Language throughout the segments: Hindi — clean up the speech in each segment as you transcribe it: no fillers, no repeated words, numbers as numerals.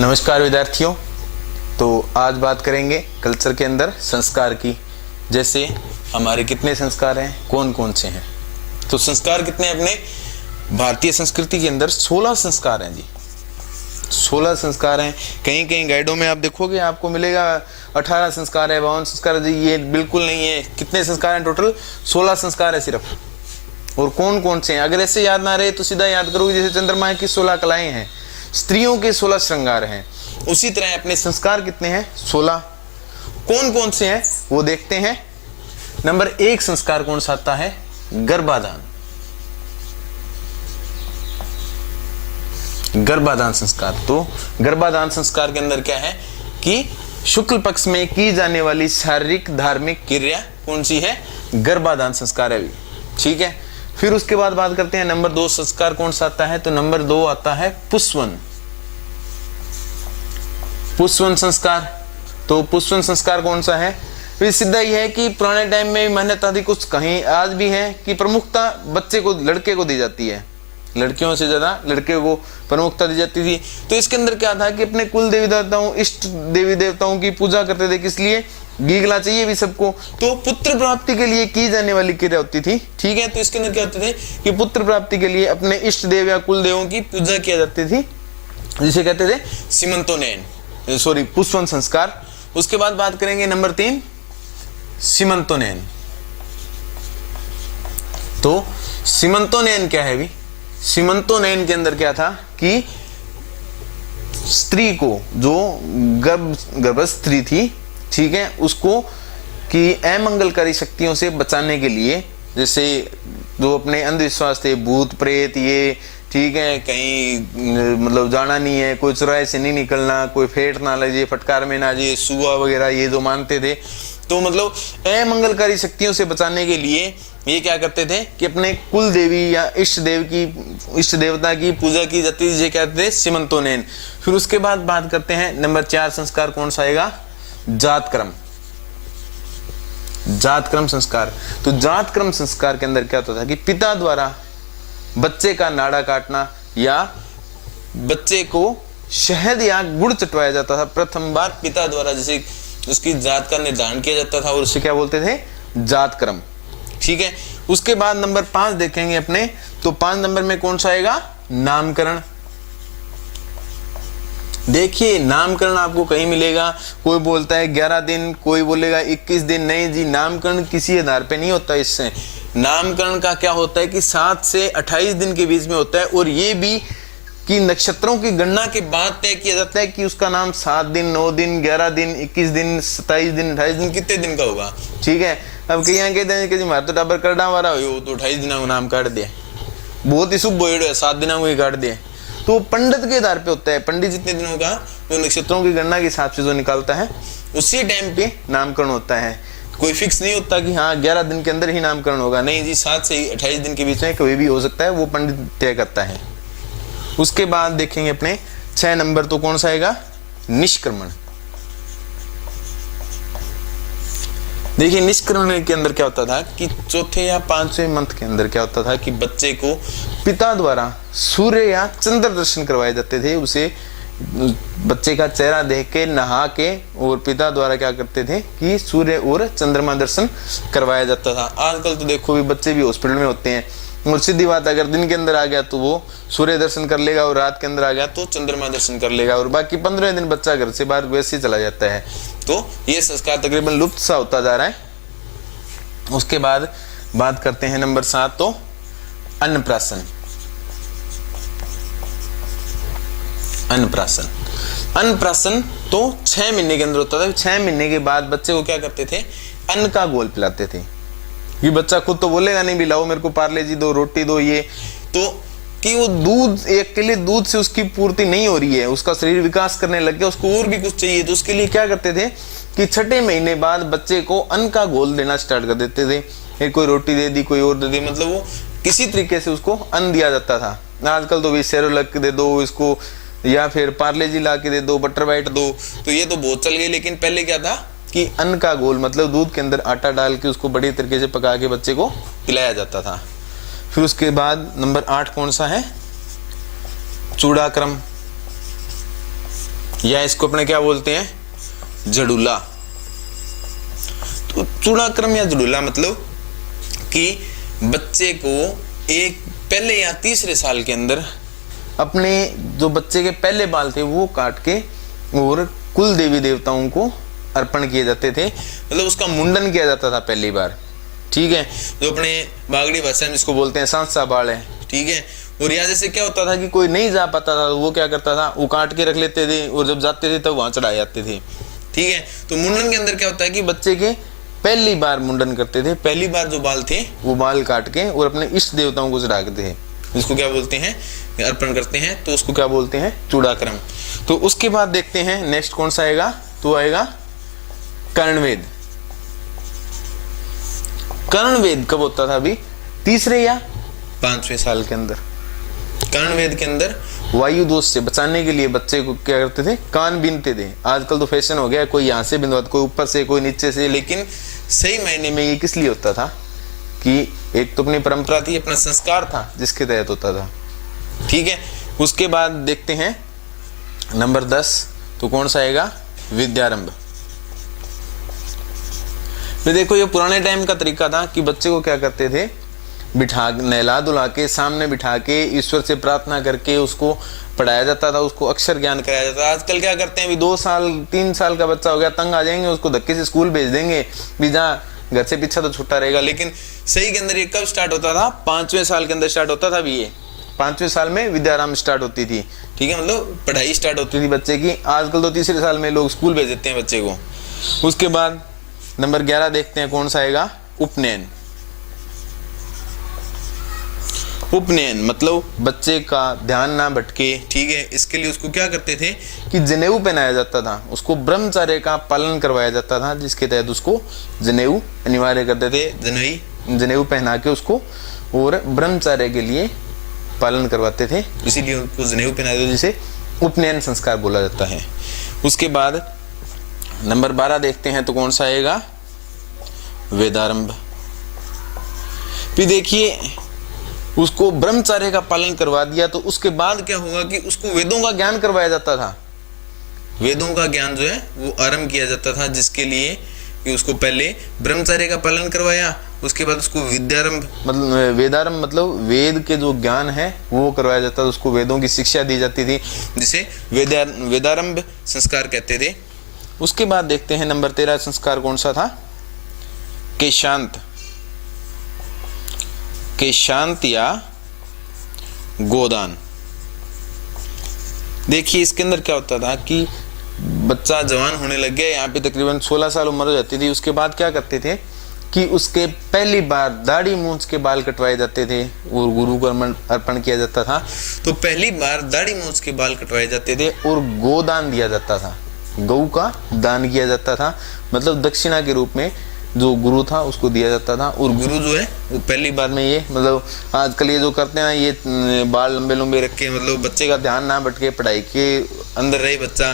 नमस्कार विद्यार्थियों। तो आज बात करेंगे कल्चर के अंदर संस्कार की। जैसे हमारे कितने संस्कार हैं, कौन कौन से हैं। तो संस्कार कितने हैं अपने भारतीय संस्कृति के अंदर? 16 संस्कार हैं जी। 16 संस्कार हैं। कहीं कहीं गाइडों में आप देखोगे आपको मिलेगा 18 संस्कार है, 52 संस्कार है जी। ये बिल्कुल नहीं है। कितने संस्कार हैं टोटल? 16 संस्कार है सिर्फ। और कौन कौन से हैं अगर ऐसे याद ना रहे तो सीधा याद करोगे जैसे चंद्रमा की 16 कलाएं हैं, स्त्रियों के 16 श्रृंगार हैं, उसी तरह अपने संस्कार कितने हैं? 16। कौन कौन से हैं वो देखते हैं। नंबर 1 संस्कार कौन सा आता है? गर्भाधान। गर्भाधान संस्कार। तो गर्भाधान संस्कार के अंदर क्या है कि शुक्ल पक्ष में की जाने वाली शारीरिक धार्मिक क्रिया कौन सी है? गर्भाधान संस्कार है। ठीक है। फिर उसके बाद बात करते हैं नंबर 2 संस्कार कौन सा आता है। तो नंबर 2 आता है पुष्वन। पुष्वन संस्कार। तो पुष्वन संस्कार कौन सा है? फिर सीधा ही है कि पुराने टाइम में मान्यता थी, कुछ कहीं आज भी है, कि प्रमुखता बच्चे को, लड़के को दी जाती है। लड़कियों से ज्यादा लड़के को प्रमुखता दी जाती थी। तो इसके अंदर क्या था कि अपने कुल देवी देवताओं, इष्ट देवी देवताओं की पूजा करते थे। किस लिए? गीगला चाहिए भी सबको। तो पुत्र प्राप्ति के लिए की जाने वाली क्रिया होती थी। ठीक है। तो इसके अंदर क्या होते थे कि पुत्र प्राप्ति के लिए अपने इष्ट देव या कुल देवों की पूजा किया जाती थी, जिसे कहते थे सीमंतोनयन, सॉरी पुष्वन संस्कार। उसके बाद बात करेंगे नंबर 3 सीमंतोनयन। तो सीमंतोनयन क्या है भी? सीमंतोनयन के अंदर क्या था कि स्त्री को, जो गर्भस्थ स्त्री थी, ठीक है, उसको कि अमंगलकारी शक्तियों से बचाने के लिए, जैसे जो अपने अंधविश्वास थे, भूत प्रेत, ये ठीक है, कहीं मतलब जाना नहीं है, कोई चौराहे से नहीं निकलना, कोई फेट ना लगे, फटकार में ना जाए, सुआ वगैरह, ये जो मानते थे। तो मतलब अमंगलकारी शक्तियों से बचाने के लिए ये क्या करते थे कि अपने कुल देवी या इष्ट देवता की पूजा की जाती थी, जिसे कहते थे सीमंतोनयन। फिर उसके बाद बात करते हैं नंबर 4 संस्कार कौन सा आएगा? जातक्रम। जातक्रम संस्कार। तो जातक्रम संस्कार के अंदर क्या होता था कि पिता द्वारा बच्चे का नाड़ा काटना या बच्चे को शहद या गुड़ चटवाया जाता था। प्रथम बार पिता द्वारा जैसे उसकी जात का निर्धारण किया जाता था और उसे क्या बोलते थे? जातक्रम। ठीक है। उसके बाद नंबर 5 देखेंगे अपने। तो 5 नंबर में कौन सा आएगा? नामकरण। देखिए नामकरण आपको कहीं मिलेगा, कोई बोलता है 11 दिन, कोई बोलेगा 21 दिन। नहीं जी, नामकरण किसी आधार पे नहीं होता। इससे नामकरण का क्या होता है कि 7 से 28 दिन के बीच में होता है, और ये भी कि नक्षत्रों की गणना के बाद तय किया जाता है कि उसका नाम 7 दिन, 9 दिन, 11 दिन, 21 दिन, 27 दिन, 28 दिन, कितने दिन का होगा। ठीक है। अब कहीं कहते हैं कि हमारे तो टाबर करना वाला हो तो 28 दिनों को नाम काट दिया, बहुत ही शुभ बोल है, 7 दिनों को ही काट दिया। तो पंडित के आधार पे होता है। पंडित जितने दिनों का वो नक्षत्रों की गणना के हिसाब से जो निकालता है, उसी टाइम पे नामकरण होता है। कोई फिक्स नहीं होता कि हाँ 11 दिन के अंदर ही नामकरण होगा। नहीं जी, 7 से 28 दिन के बीच में कभी भी हो सकता है, वो पंडित तय करता है। उसके बाद देखेंगे अपने 6 नंबर। तो कौन सा आएगा? निष्क्रमण। देखिए निष्क्रमण के अंदर क्या होता था कि चौथे या 5वें मंथ के अंदर क्या होता था कि बच्चे को पिता द्वारा सूर्य या चंद्र दर्शन करवाए जाते थे। उसे बच्चे का चेहरा देख के, नहा के, और पिता द्वारा क्या करते थे कि सूर्य और चंद्रमा दर्शन करवाया जाता था। आजकल तो देखो भी बच्चे भी हॉस्पिटल में होते हैं, और सीधी बात अगर दिन के अंदर आ गया तो वो सूर्य दर्शन कर लेगा, और रात के अंदर आ गया तो चंद्रमा दर्शन कर लेगा, और बाकी 15 दिन बच्चा घर से बाहर वैसे ही चला जाता है। तो ये संस्कार तकरीबन लुप्त सा होता जा रहा है। उसके बाद बात करते हैं नंबर 7। तो अन्नप्राशन। अन्नप्राशन। अन्नप्राशन तो 6 महीने के अंदर होता था। 6 महीने के बाद बच्चे को क्या करते थे? अन्न का घोल पिलाते थे। ये बच्चा खुद तो बोलेगा नहीं भी लाओ मेरे को पार्ले जी दो, रोटी दो, ये तो कि वो दूध, एक के लिए दूध से उसकी पूर्ति नहीं हो रही है, उसका शरीर विकास करने लग गया, उसको और भी कुछ चाहिए। तो उसके लिए क्या करते थे कि 6ठे महीने बाद बच्चे को अन्न का घोल देना स्टार्ट कर देते थे। फिर कोई रोटी दे दी, कोई और दे दी, मतलब वो किसी तरीके से उसको अन्न दिया जाता था। आजकल तो भी सेरेलैक दे दो इसको, या फिर पार्ले जी ला के दे दो, बटर बाइट दो, तो ये तो बहुत चल गई। लेकिन पहले क्या था कि अन्न का घोल मतलब दूध के अंदर आटा डाल के उसको बड़ी तरीके से पका के बच्चे को पिलाया जाता था। फिर उसके बाद नंबर 8 कौन सा है? चूड़ाक्रम। या इसको अपने क्या बोलते हैं, जड़ूला। तो चूड़ाक्रम या जड़ूला मतलब कि बच्चे को एक पहले या तीसरे साल के अंदर अपने जो बच्चे के पहले बाल थे वो काट के और कुल देवी देवताओं को अर्पण किए जाते थे, मतलब उसका मुंडन किया जाता था पहली बार, ठीक है। जो अपने बागड़ी भाषा में जिसको बोलते हैं सांसा बाल है, ठीक है। और यहाँ जैसे क्या होता था कि कोई नहीं जा पाता था तो वो क्या करता था, वो काट के रख लेते थे और जब जाते थे तब वहां चढ़ाए जाते थे, ठीक है। तो मुंडन के अंदर क्या होता है कि बच्चे के पहली बार मुंडन करते थे, पहली बार जो बाल थे वो बाल काट के और अपने इष्ट देवताओं को चढ़ाते थे, जिसको क्या बोलते हैं, अर्पण करते हैं, तो उसको क्या बोलते हैं, चूड़ाक्रम। तो उसके बाद देखते हैं नेक्स्ट कौन सा आएगा, तो आएगा कर्णवेद। कर्णवेद कब होता था, अभी तीसरे या 5वें साल के अंदर। कर्णवेद के अंदर वायु दोष से बचाने के लिए बच्चे को क्या करते थे, कान बीनते थे। आजकल तो फैशन हो गया, कोई यहाँ से बिंदवाता, कोई ऊपर से, कोई नीचे से, लेकिन सही मायने में ये किस लिए होता था कि एक तो अपनी परंपरा थी, अपना संस्कार था जिसके तहत होता था, ठीक है। उसके बाद देखते हैं नंबर 10, तो कौन सा आएगा, विद्यारंभ। तो देखो ये पुराने टाइम का तरीका था कि बच्चे को क्या करते थे, बिठा नहला धुला के सामने बिठा के ईश्वर से प्रार्थना करके उसको पढ़ाया जाता था, उसको अक्षर ज्ञान कराया जाता था। आजकल क्या करते हैं, अभी 2 साल 3 साल का बच्चा हो गया, तंग आ जाएंगे, उसको धक्के से स्कूल भेज देंगे, भी जहाँ घर से पीछा तो छुट्टा रहेगा। लेकिन सही के अंदर ये कब स्टार्ट होता था, 5वें साल के अंदर स्टार्ट होता था। भी ये 5वें साल में विद्यारंभ स्टार्ट होती थी, ठीक है, मतलब पढ़ाई स्टार्ट होती थी बच्चे की। आजकल तो तीसरे साल में लोग स्कूल भेज देते हैं बच्चे को। उसके बाद नंबर 11 देखते हैं कौन सा आएगा, उपनयन। उपनयन मतलब बच्चे का ध्यान ना भटके, ठीक है, इसके लिए उसको क्या करते थे कि जनेऊ पहनाया जाता था, उसको ब्रह्मचर्य का पालन करवाया जाता था, जिसके तहत उसको जनेऊ अनिवार्य करते थे। जनेऊ पहना के उसको और ब्रह्मचर्य के लिए पालन करवाते थे, इसीलिए उनको जनेऊ पहनाते थे, जिसे उपनयन संस्कार बोला जाता है। उसके बाद नंबर 12 देखते हैं, तो कौन सा आएगा, वेदारंभ। फिर देखिए उसको ब्रह्मचर्य का पालन करवा दिया, तो उसके बाद क्या होगा कि उसको वेदों का ज्ञान करवाया जाता था। वेदों का ज्ञान जो है वो आरंभ किया जाता था, जिसके लिए कि उसको पहले ब्रह्मचर्य का पालन करवाया, उसके बाद उसको विद्यारंभ मतलब वेदारंभ मतलब वेद के जो ज्ञान है वो करवाया जाता था, उसको वेदों की शिक्षा दी जाती थी, जिसे वेदारंभ संस्कार कहते थे। उसके बाद देखते हैं नंबर 13 संस्कार कौन सा था, केशांत। केशांत या गोदान। देखिए इसके अंदर क्या होता था कि बच्चा जवान होने लग गया, यहाँ पे तकरीबन 16 साल उम्र हो जाती थी, उसके बाद क्या करते थे कि उसके पहली बार दाढ़ी मूंछ के बाल कटवाए जाते थे और गुरु को अर्पण किया जाता था। तो पहली बार दाढ़ी मूंछ के बाल कटवाए जाते थे और गोदान दिया जाता था, गऊ का दान किया जाता था, मतलब दक्षिणा के रूप में जो गुरु था उसको दिया जाता था। और गुरु जो है वो पहली बार में ये मतलब आजकल ये जो करते हैं ना, ये बाल लंबे लंबे रख के, मतलब बच्चे का ध्यान ना भटके, पढ़ाई के अंदर रहे बच्चा,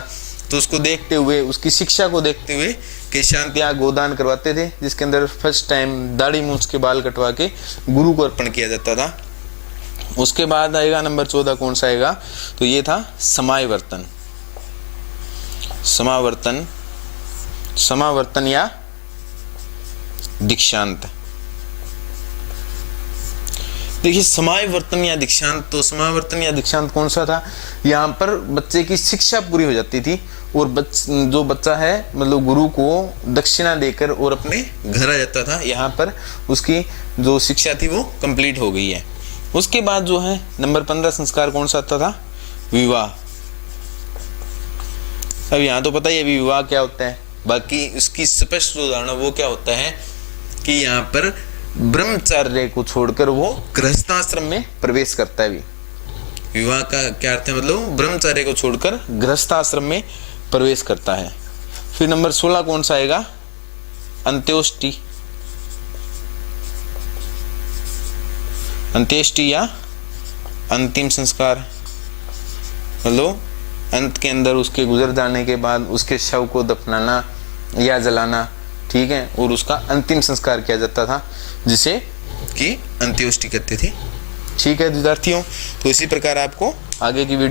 तो उसको देखते हुए, उसकी शिक्षा को देखते हुए केशांत या गोदान करवाते थे, जिसके अंदर फर्स्ट टाइम दाढ़ी मूंछ के बाल कटवा के गुरु को अर्पण किया जाता था। उसके बाद आएगा नंबर 14 कौन सा आएगा, तो ये था समावर्तन। समावर्तन, समावर्तन या दीक्षांत। देखिए समावर्तन या दीक्षांत, तो समावर्तन या दीक्षांत कौन सा था, यहाँ पर बच्चे की शिक्षा पूरी हो जाती थी और जो बच्चा है मतलब गुरु को दक्षिणा देकर और अपने घर आ जाता था। यहाँ पर उसकी जो शिक्षा थी वो कंप्लीट हो गई है। उसके बाद जो है नंबर 15 संस्कार कौन सा आता था, विवाह। अब यहाँ तो पता ही है विवाह क्या होता है, बाकी उसकी स्पष्ट उदाहरण वो क्या होता है कि यहाँ पर ब्रह्मचर्य को छोड़कर वो गृहस्थाश्रम में प्रवेश करता है। विवाह का क्या अर्थ है, मतलब ब्रह्मचर्य को छोड़कर गृहस्थाश्रम में प्रवेश करता है। फिर नंबर 16 कौन सा आएगा, अंत्योष्टि। अंत्येष्टि या अंतिम संस्कार, मतलब अंत के अंदर उसके गुजर जाने के बाद उसके शव को दफनाना या जलाना, ठीक है, और उसका अंतिम संस्कार किया जाता था, जिसे कि अंत्योष्टि कहते थे। ठीक है विद्यार्थियों, तो इसी प्रकार आपको आगे की वीडियो